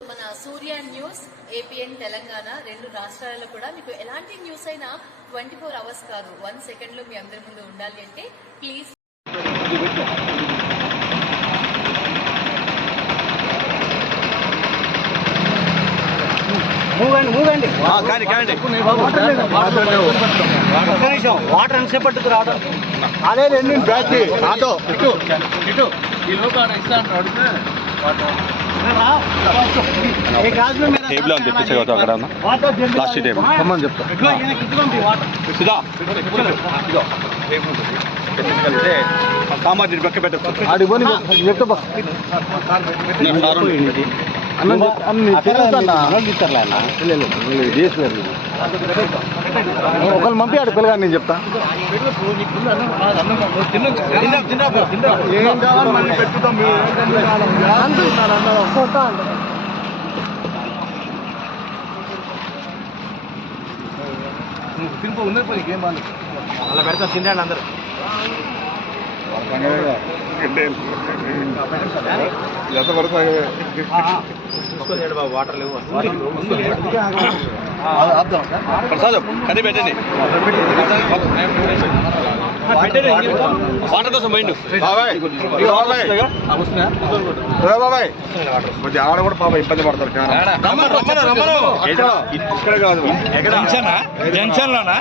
మన సూర్య news APN Telangana రెండు రాష్ట్రాలలో కూడా మీకు ఎలాంటి న్యూస్ అయినా ట్వంటీ ఫోర్ అవర్స్ కాదు. వన్ సెకండ్లో మీ అందరి ముందు ఉండాలి అంటే ప్లీజ్. వాటర్ వాటర్ ఎంతసేపట్టుకు రావడం అదే రెండు బ్యాచ్ ఆటో ఇటు ఇటు టేబుల్ అని తెప్పించగలదు అక్కడ ప్లాస్టిక్ టేబుల్ రమ్మని చెప్తా సామాజిక పక్క పెట్టు ఒకళ్ళు పంపి ఆడు పిల్లగాడు నేను చెప్తా. తినిపో ఉన్నది పోయి ఏం బాగా అలా పెడతా తిండండి అందరు వాటర్ లేవు ప్రసాద్ పెట్టండి. వాటర్ కోసం పోయిండు. బాబాయ్ కొద్దిగా ఆడ కూడా పాప ఇబ్బంది పడతారు. ఇక్కడ కాదు. Junction junction? లోనా